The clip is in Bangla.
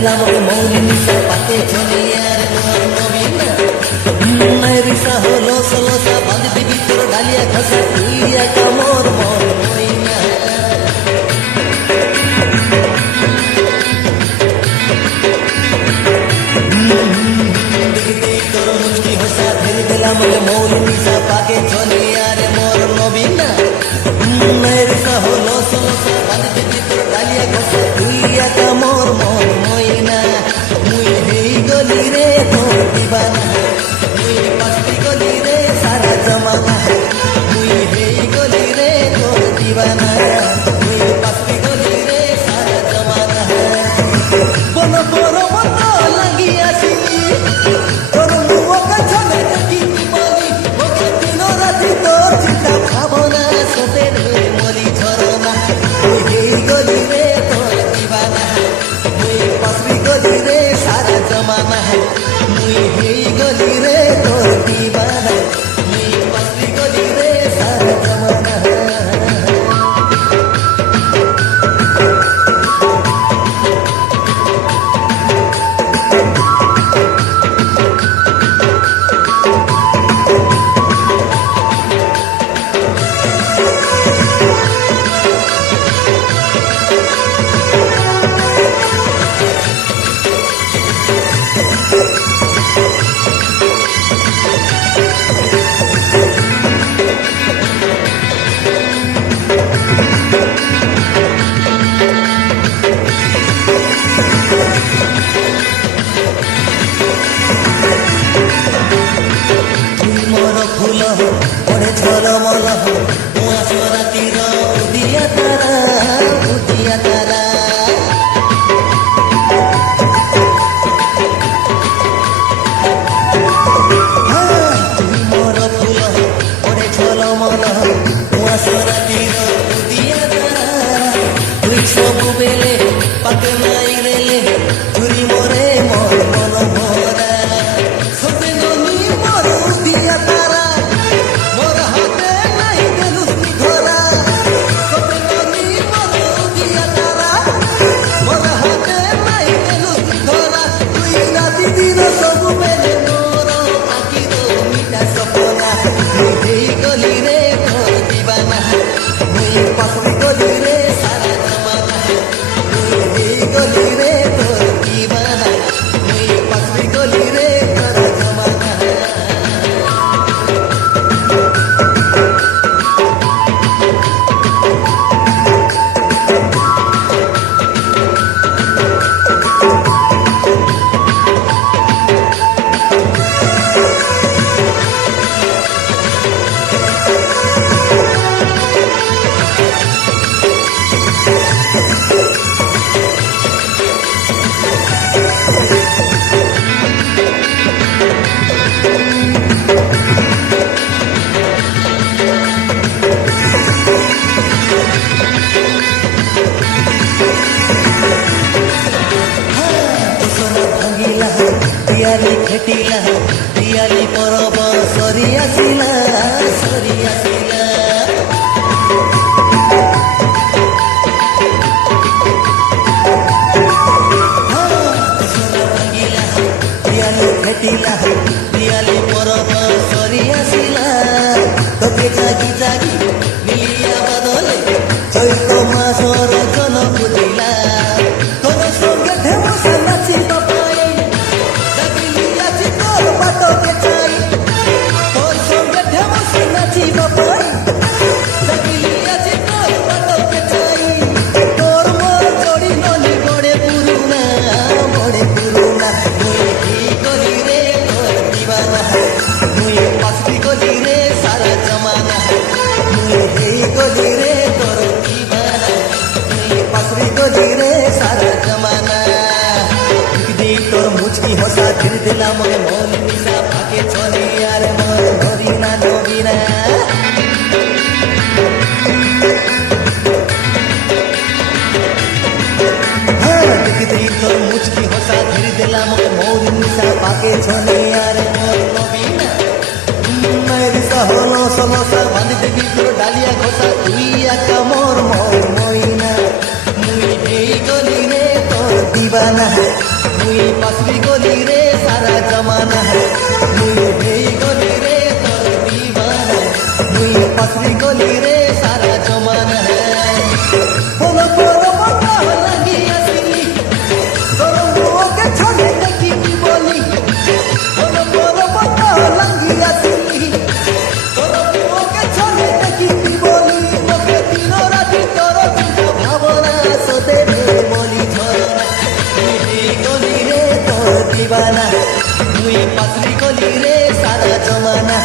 দিলাম ওকে মৌলি নিশা পাকে চলে আর নবীনা রিসা হলো সলসা বাঁধ দিবি তোর ডালিয়া খাসা তুই একা মোর মন মইনা দেখি তোর মুচকি হসা ধীরে দিলাম ওকে মৌলি নিশা পাকে চলে আর মোর নবীনা রিসা হলো সলসা বাঁধ দিবি তোর ডালিয়া খাসা তুই একা মোর মন মইনা মুই হেই গলি রে তোর দিবানা মুই পাস্তি গলি রে সারা জমানা মুই হেই গলি রে তোর দিবানা মুই পাস্তি গলি রে সারা জমানা বন বড় মত লাগি আসিনি তোর মুখ কাছনে দেখি বলি ওকে দিন রাতি তোর চিন্তা ভাবনা সোতে রে মলি ঝরনা মুই হেই গলি রে তোর দিবানা মুই পাস্তি গলি রে সারা জমানা মুই হেই গলি রে তোর দিবানা মুই পাস্তি গলি রে সারা জমানা তুই মোর ফুল পড়ে ঝলমল কুয়াশ রাতির উদিয়া তারা উদিয়া তারা তুই মোর ফুল পড়ে ঝলমল কুয়াশ রাতির উদিয়া তারা তুই ସବୁବେଳେ পাকে নাই রেলে চুরি মোরে মোর মন ভরা সতে ননি মোর উদিয়া তারা মোর হাতে নাই দেলুসনি ধরা সতে ননি মোর উদিয়া তারা মোর হাতে নাই দেলুসনি ধরা তুই রাতি দিন ସବୁବେଳେ মোর আখির মিঠা সপনা মুই হেই গলি রে তোর দিবানা মুই পাসরি গলি রে সারা জমানা মুই হেই গলি রে তোর দিবানা মুই পাসরি গলি রে সারা জমানা তোসরা ভাঙিলা দিয়ালি খেটিলা দিয়ালি পরব সরি আসিলা সরি আসিলা তোসরা ভাঙিলা দিয়ালি খেটিলা দিয়ালি পরব সরি আসিলা তোকে জাগি জাগি মিলিয়া বদলে চৈত্র মাসর জন বুঝিলা তোর সঙ্গে ঢেমসা নাচিবা পাই জাগিলি আছি তোর বাটকে চাই তোর সঙ্গে ঢেমসা নাচিবা পাই জাগিলি আছি তোর বাটকে চাই তোর মোর জড়ি ননি বড়ে পুরুনা মুই কি গলি রে তোর দিবানা মুই পাসরি গলি রে সারা জমানা মুই হেই গলি রে তোর দিবানা মুই পাসরি গলি রে সারা জমানা দি তোর মুচকি হসা ধীর দিলাম ওকে মন নিশা পাকে চলে আর মোর ধরিনা নবীনা দেখি তোর মুচকি হসা ধীর দিলাম ওকে মৌর নিশা পাকে চলে আর মোর নবীনা রিসা হলো সলসা বাঁধ দিবি তোর ডালিয়া ঘষা তুই একা মোর মন মইনা মুই হেই গলি রে তোর দিবানা পাত্রী কলি রে সারা জমানা